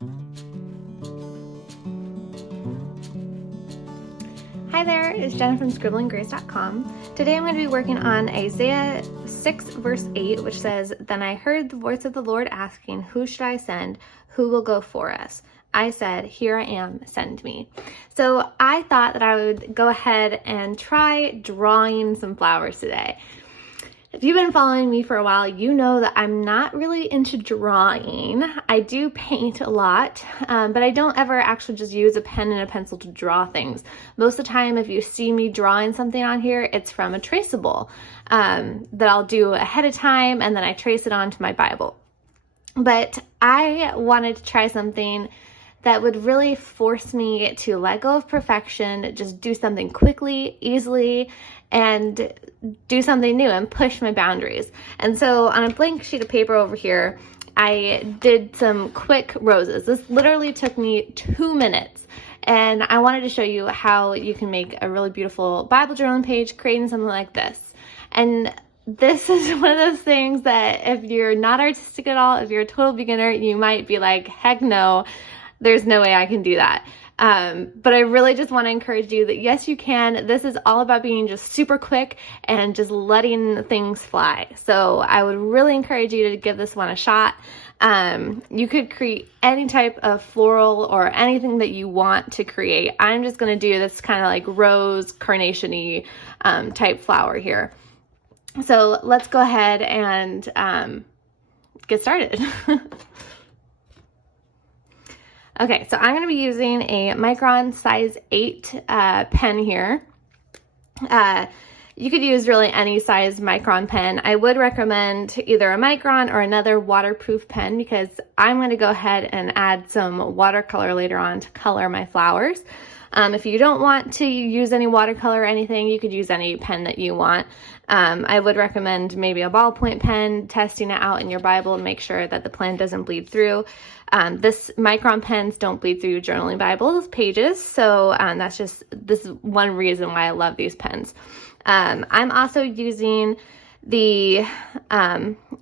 Hi there, it's Jen from scribblinggrace.com. Today I'm going to be working on Isaiah 6 verse 8, which says, "Then I heard the voice of the Lord asking, 'Who should I send? Who will go for us?' I said, 'Here I am, send me.'" So I thought that I would go ahead and try drawing some flowers today. If you've been following me for a while, you know that I'm not really into drawing. I do paint a lot, but I don't ever actually just use a pen and a pencil to draw things. Most of the time, if you see me drawing something on here, it's from a traceable that I'll do ahead of time, and then I trace it onto my Bible. But I wanted to try something that would really force me to let go of perfection, just do something quickly, easily, and do something new and push my boundaries. And so on a blank sheet of paper over here, I did some quick roses. This literally took me 2 minutes. And I wanted to show you how you can make a really beautiful Bible journaling page creating something like this. And this is one of those things that if you're not artistic at all, if you're a total beginner, you might be like, heck no, there's no way I can do that. But I really just want to encourage you that yes, you can. This is all about being just super quick and just letting things fly. So I would really encourage you to give this one a shot. You could create any type of floral or anything that you want to create. I'm just going to do this kind of like rose carnation-y type flower here. So let's go ahead and get started. Okay, so I'm going to be using a Micron size 8 pen here. You could use really any size Micron pen. I would recommend either a Micron or another waterproof pen because I'm going to go ahead and add some watercolor later on to color my flowers. If you don't want to use any watercolor or anything, you could use any pen that you want. I would recommend maybe a ballpoint pen, testing it out in your Bible and make sure that the pen doesn't bleed through. This Micron pens don't bleed through your journaling Bible pages, so this is one reason why I love these pens. I'm also using the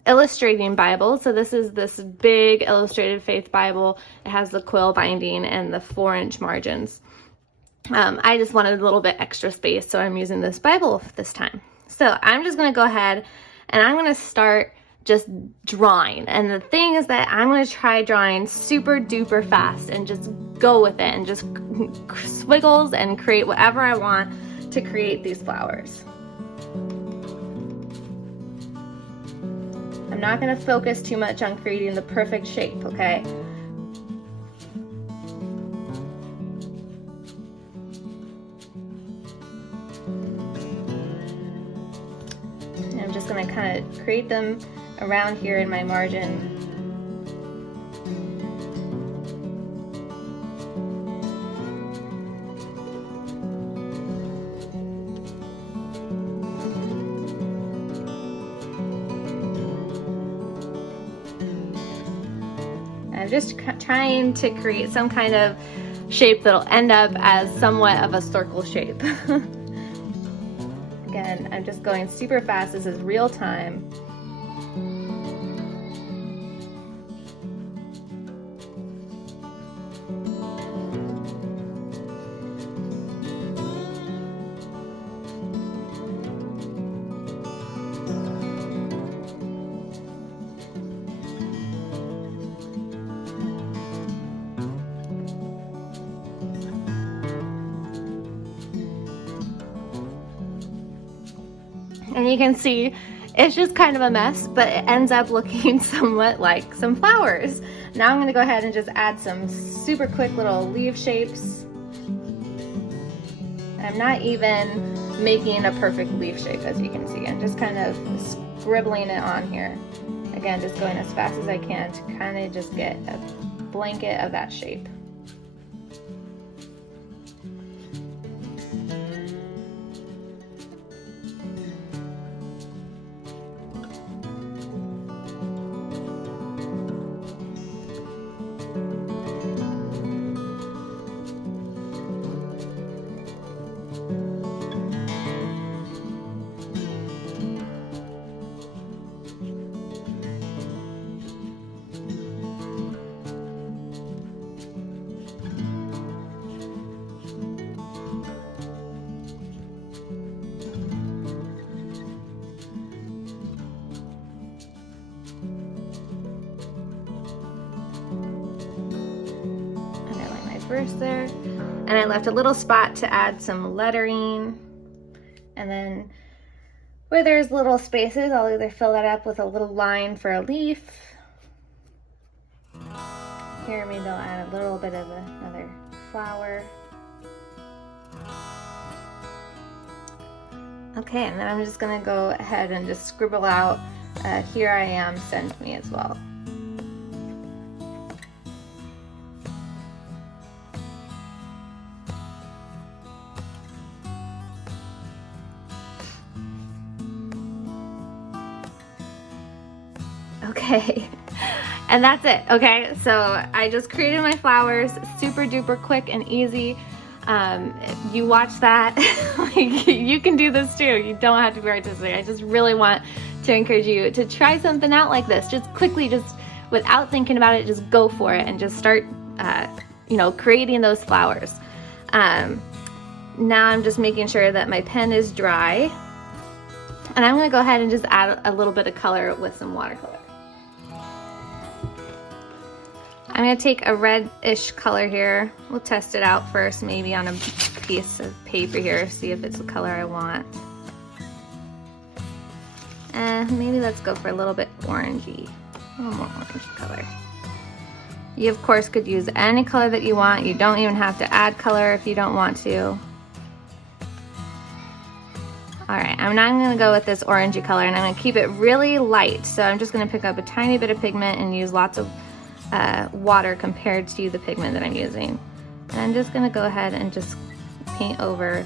illustrating Bible. So this is this big illustrated faith Bible. It has the quill binding and the 4-inch margins. I just wanted a little bit extra space, so I'm using this Bible this time. So I'm just going to go ahead and I'm going to start just drawing. And the thing is that I'm going to try drawing super duper fast and just go with it and just squiggles and create whatever I want to create these flowers. I'm not going to focus too much on creating the perfect shape, okay? I'm just going to kind of create them around here in my margin. I'm just trying to create some kind of shape that'll end up as somewhat of a circle shape. Again, I'm just going super fast. This is real time. And you can see it's just kind of a mess, but it ends up looking somewhat like some flowers. Now I'm going to go ahead and just add some super quick little leaf shapes. I'm not even making a perfect leaf shape, as you can see. I'm just kind of scribbling it on here. Again, just going as fast as I can to kind of just get a blanket of that shape. verse there. And I left a little spot to add some lettering. And then where there's little spaces, I'll either fill that up with a little line for a leaf. Here maybe I'll add a little bit of another flower. Okay, and then I'm just gonna go ahead and just scribble out, here I am, send me as well. Okay, and that's it. Okay, so I just created my flowers, super duper quick and easy. You watch that, like, you can do this too. You don't have to be artistic. I just really want to encourage you to try something out like this. Just quickly, just without thinking about it, just go for it and just start, creating those flowers. Now I'm just making sure that my pen is dry, and I'm gonna go ahead and just add a little bit of color with some watercolor. I'm gonna take a reddish color here. We'll test it out first, maybe on a piece of paper here, see if it's the color I want. Maybe let's go for a little bit orangey, a little more orangey color. You of course could use any color that you want. You don't even have to add color if you don't want to. All right, I'm now gonna go with this orangey color, and I'm gonna keep it really light. So I'm just gonna pick up a tiny bit of pigment and use lots of water compared to the pigment that I'm using. And I'm just gonna go ahead and just paint over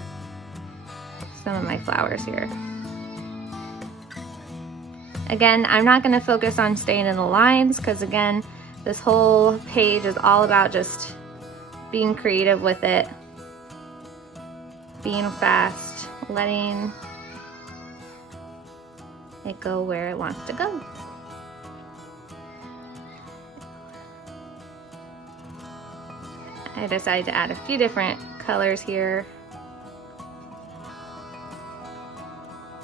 some of my flowers here. Again, I'm not gonna focus on staying in the lines, because again, this whole page is all about just being creative with it, being fast, letting it go where it wants to go. I decided to add a few different colors here.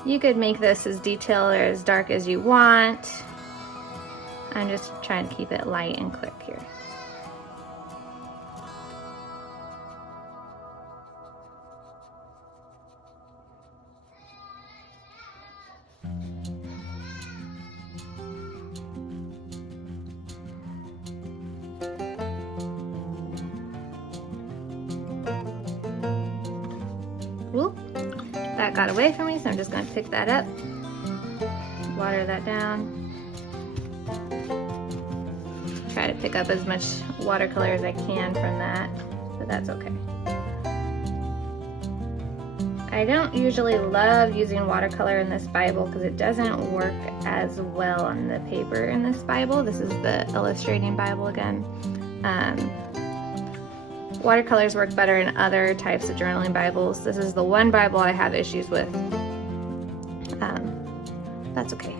You could make this as detailed or as dark as you want. I'm just trying to keep it light and quick here. Whoop, that got away from me, so I'm just going to pick that up, water that down. Try to pick up as much watercolor as I can from that, but that's okay. I don't usually love using watercolor in this Bible because it doesn't work as well on the paper in this Bible. This is the illustrating Bible again. Watercolors work better in other types of journaling Bibles. This is the one Bible I have issues with. That's okay.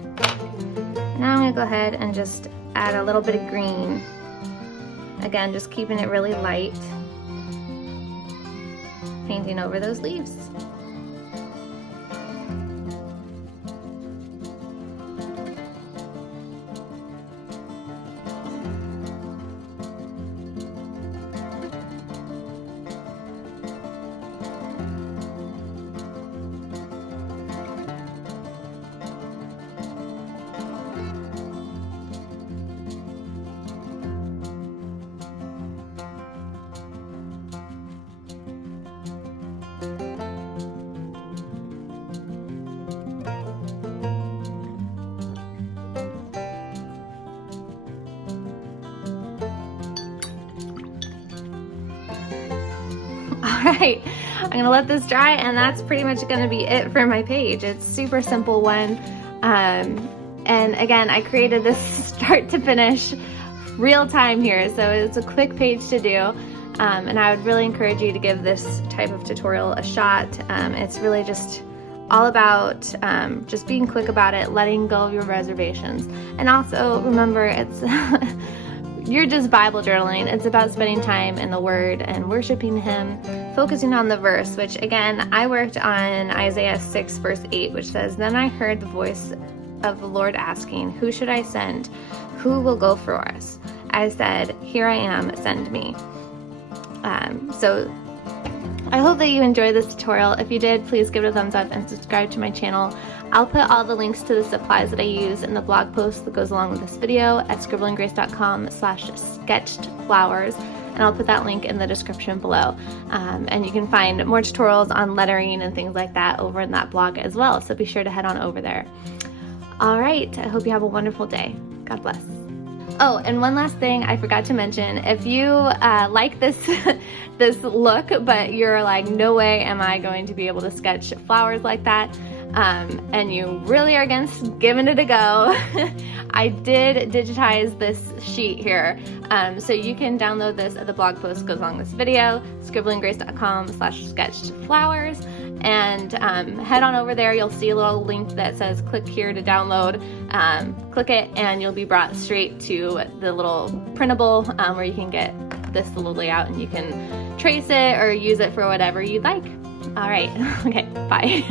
Now I'm gonna go ahead and just add a little bit of green. Again, just keeping it really light. Painting over those leaves. Alright, I'm gonna let this dry, and that's pretty much gonna be it for my page. It's a super simple one, and again, I created this start to finish real time here, so it's a quick page to do, and I would really encourage you to give this type of tutorial a shot. It's really just all about just being quick about it, letting go of your reservations, and also remember, it's you're just Bible journaling. It's about spending time in the Word and worshiping Him, focusing on the verse, which again, I worked on Isaiah 6 verse 8, which says, "Then I heard the voice of the Lord asking, 'Who should I send? Who will go for us?' I said, 'Here I am, send me.'" So I hope that you enjoyed this tutorial. If you did, please give it a thumbs up and subscribe to my channel. I'll put all the links to the supplies that I use in the blog post that goes along with this video at scribblinggrace.com/sketchedflowers, and I'll put that link in the description below. And you can find more tutorials on lettering and things like that over in that blog as well, so be sure to head on over there. All right, I hope you have a wonderful day. God bless. Oh, and one last thing I forgot to mention. If you like this this look, but you're like, no way am I going to be able to sketch flowers like that, and you really are against giving it a go, I did digitize this sheet here. So you can download this at the blog post that goes along this video, scribblinggrace.com/sketchedflowers, and head on over there. You'll see a little link that says click here to download. Click it and you'll be brought straight to the little printable where you can get this little layout and you can trace it or use it for whatever you'd like. All right, okay, bye.